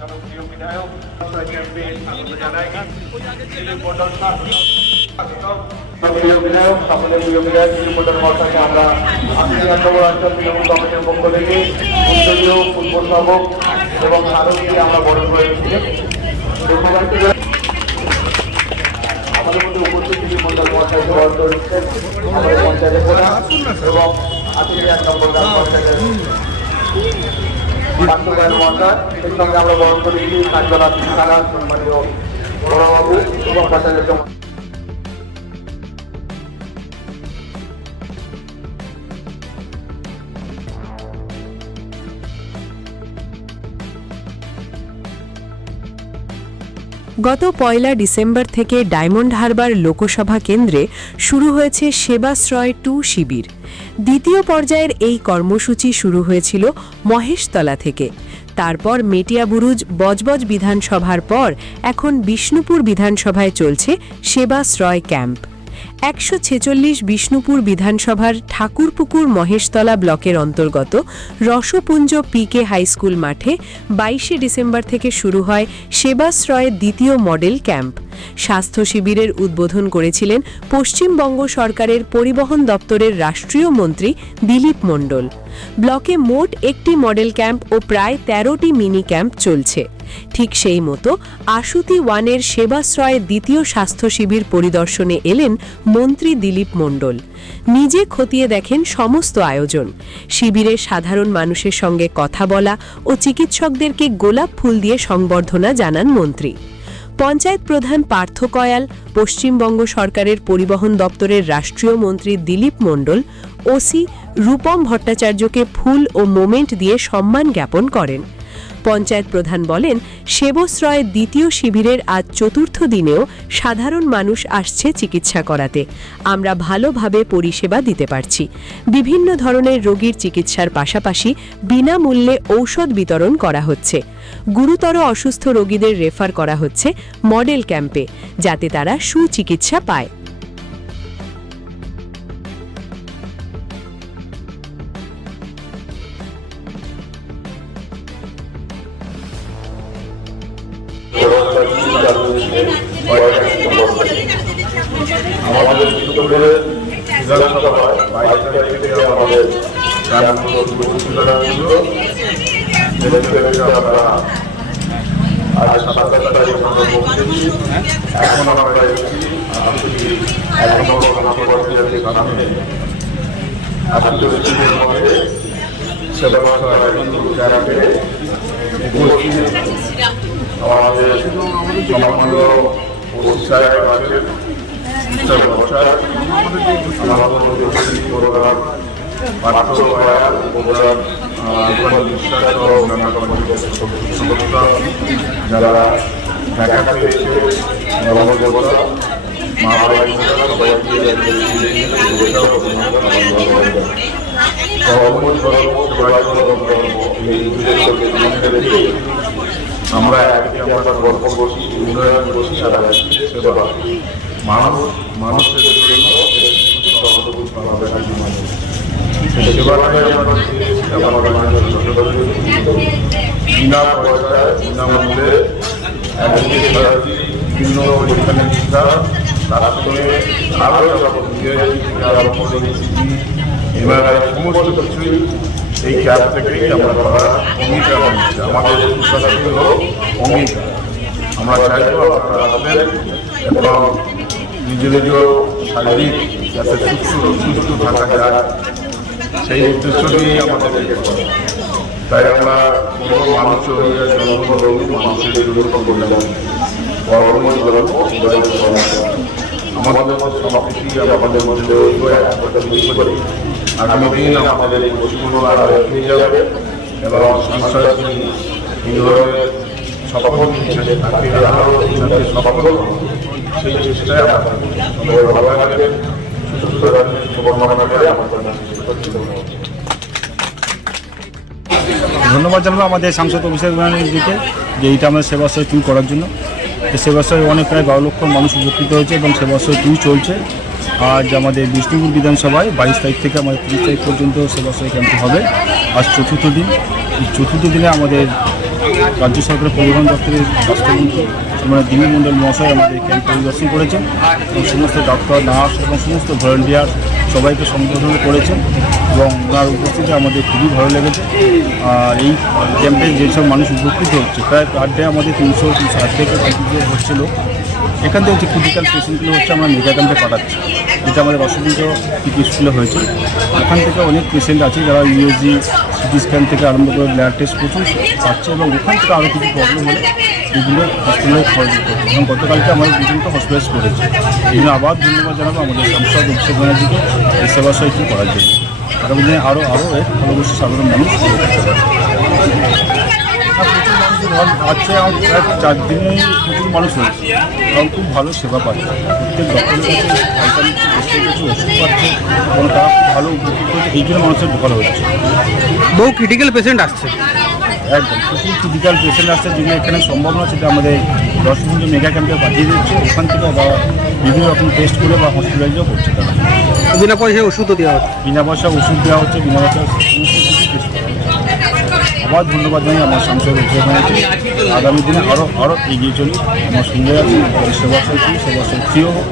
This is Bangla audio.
জনপ্রিয় বিধায়ক প্রিয় বিধায়ক সকলের প্রিয় বিধায়ক মন্ডল মহাশয়কে আমরা অঞ্চল তৃণমূল কমিটির পক্ষ থেকে উত্তরীয় পুষ্পস্তবক এবং স্মারক দিয়ে আমরা বরণ করেছি। আমাদের মধ্যে উপস্থিত মন্ডল মহাশয়কে বরণ করেছেন আমাদের পঞ্চায়েতের প্রধান এবং ৮১ নম্বর গ্রাম পঞ্চায়েতের সেই সঙ্গে আমরা বরণ করেছি কার্যকলাপ থানা সম্মানীয় বড়বাবু এবং বাচ্চাদের গত ১ ডিসেম্বর থেকে ডায়মন্ড হারবার লোকসভা কেন্দ্রে শুরু হয়েছে সেবাশ্রয় 2 শিবির। দ্বিতীয় পর্যায়ের এই কর্মসূচি শুরু হয়েছিল মহেশতলা থেকে। তারপর মেটিয়াবুরুজ বজবজ বিধানসভার পর এখন বিষ্ণুপুর বিধানসভায় চলছে সেবাশ্রয় ক্যাম্প। ১৪৬ বিষ্ণুপুর বিধানসভার ঠাকুরপুকুর মহেশতলা ব্লকের অন্তর্গত রসপুঞ্জ পিকে হাইস্কুল মাঠে ২২ ডিসেম্বর থেকে শুরু হয় সেবাশ্রয়ের দ্বিতীয় মডেল ক্যাম্প। স্বাস্থ্য শিবিরের উদ্বোধন করেছিলেন পশ্চিমবঙ্গ সরকারের পরিবহন দপ্তরের রাষ্ট্রীয় মন্ত্রী দিলীপ মণ্ডল। ব্লকে মোট একটি মডেল ক্যাম্প ও প্রায় ১৩টি মিনি ক্যাম্প চলছে। ঠিক সেই মতো আশুতি 1-এর সেবাশ্রয়ের দ্বিতীয় স্বাস্থ্য শিবির পরিদর্শনে এলেন মন্ত্রী দিলীপ মণ্ডল। নিজে খতিয়ে দেখেন সমস্ত আয়োজন। শিবিরে সাধারণ মানুষের সঙ্গে কথা বলা ও চিকিৎসকদেরকে গোলাপ ফুল দিয়ে সংবর্ধনা জানান মন্ত্রী। পঞ্চায়েত প্রধান পার্থ কয়াল, পশ্চিমবঙ্গ সরকারের পরিবহন দপ্তরের রাষ্ট্রীয় মন্ত্রী দিলীপ মণ্ডল, ওসি রূপম ভট্টাচার্যকে ফুল ও মোমেন্ট দিয়ে সম্মান জ্ঞাপন করেন। পঞ্চায়েত প্রধান বলেন, সেবাশ্রয়ের দ্বিতীয় শিবিরের আজ চতুর্থ দিনেও সাধারণ মানুষ আসছে চিকিৎসা করাতে। আমরা ভালোভাবে পরিষেবা দিতে পারছি। বিভিন্ন ধরনের রোগীর চিকিৎসার পাশাপাশি বিনামূল্যে ঔষধ বিতরণ করা হচ্ছে। গুরুতর অসুস্থ রোগীদের রেফার করা হচ্ছে মডেল ক্যাম্পে, যাতে তারা সুচিকিৎসা পায়। আমাদের বিষ্ণুপুরের বিধানসভায় ২২ তারিখ থেকে আমাদের আমরা আজ ২৭ তারিখ আমরা পৌঁছেছি। এখন আমরা আমাদের সম্মানীয় উৎসাহ আছেন যারা দেখা পেয়েছে আমরা গল্প করছি, উন্নয়ন করছি, সারা সেবা মানুষের জন্য বিনা পয়সায় বিনামূল্যে বিভিন্ন পরীক্ষা নিরীক্ষা, তার সঙ্গে আরও এমআরআই সমস্ত কিছুই এই ক্যাব থেকেই আমরা করা অঙ্গীকার হচ্ছে। আমাদের সুস্বাস্থ্য হল অঙ্গীকার। আমরা চাইব আপনারা আসবেন এবং নিজ নিজ শারীরিক যাতে সুস্থ থাকা যায় সেই উদ্দেশ্য নিয়েই আমাদের তাই আমরা কোনো মানুষের মানুষের আমাদের মধ্যে সমাপ্তি আমাদের মধ্যে করি। আগামী দিন আমাদের এই পশ্চিমবঙ্গ আরও এগিয়ে যাবে এবং সংসদ এই ধরনের সফল আরও সফল সেই চেষ্টায় ধন্যবাদ জানাবো আমাদের সাংসদ অভিষেক ব্যানার্জিকে যে এইটা আমাদের সেবাশ্রয় 2 করার জন্য। সেবাশ্রয় অনেক প্রায় 12 লক্ষ মানুষ উপকৃত হয়েছে এবং সেবাশ্রয় 2 চলছে। আজ আমাদের বিষ্ণুপুর বিধানসভায় 22 তারিখ থেকে আমাদের 30 তারিখ পর্যন্ত সেবাশ্রয় ক্যাম্প হবে। আজ চতুর্থ দিন। এই চতুর্থ দিনে আমাদের রাজ্য সরকারের পরিবহন দপ্তরের স্বাস্থ্যমন্ত্রী শ্রীমান দিলীপ মণ্ডল মহাশয় আমাদের ক্যাম্প পরিদর্শন করেছেন এবং সমস্ত ডক্টর, নার্স এবং সমস্ত ভলেন্টিয়ার সবাইকে সম্বোধন করেছেন এবং ওনার উপস্থিতি আমাদের খুবই ভালো লেগেছে। আর এই ক্যাম্পে যেসব মানুষ উপকৃত হচ্ছে, প্রায় পার ডে আমাদের 360 থেকে 35 হচ্ছিল। এখান থেকে যে ক্রিটিক্যাল পেশেন্টগুলো হচ্ছে আমরা মেগা ক্যাম্পে পাঠাচ্ছি, যেটা আমাদের অসুবিধা পিপি স্কুলে হয়েছে। ওখান থেকে অনেক পেশেন্ট আছে যারা ইউএসজি, সিটি স্ক্যান থেকে আরম্ভ করে ব্লাড টেস্ট প্রচুর পাচ্ছে এবং ওখান থেকে আরও কিছু প্রবলেম হলে এগুলো হসপিটালে খরচ করবে এবং গতকালকে আমাদের দুজনকে হসপিটালাইজ করেছে। এই জন্য আবার ধন্যবাদ জানাবো আমাদের সাংসদ অভিষেক ব্যানার্জিকে এই সেবা সহায়তা করার জন্য। আগামী দিনে আরও এর ভালোবাসা সাধারণ মানুষ করতে পারে। আজকে আমার প্রায় 4 দিনে প্রচুর মানুষ হয়েছে এবং খুব ভালো সেবা পাচ্ছে। প্রত্যেক ডক্টরের কাছে আলটারনেটিভ টেস্টের কিছু ওষুধ পাচ্ছে এবং তারা খুব ভালো উপকৃত হচ্ছে। এই জন্য মানুষের ভালো হচ্ছে। বহু ক্রিটিক্যাল পেশেন্ট আসছে, একদম প্রচুর ক্রিটিক্যাল পেশেন্ট আসছে, যেগুলো এখানে সম্ভব না সেটা আমাদের 10 মিনিট মেগা ক্যাম্পে পাঠিয়ে দিচ্ছে। ওখান থেকে বা বিভিন্ন রকম টেস্ট করে বা হসপিটালাইজও করছে তারা। বিনা পয়সায় ওষুধও দেওয়া হচ্ছে। বিনা পয়সা ওষুধ দেওয়া হচ্ছে, বিনা পয়সা সমস্ত কিছু টেস্ট করা হচ্ছে। আবার ধন্যবাদ জানাই আমার সাংসদ অভিষেক ব্যানার্জি। আগামী দিনে আরও এগিয়ে চলি। আমার সঙ্গে আছি সেবা সমিতি, সেবা সমিতিও হোক।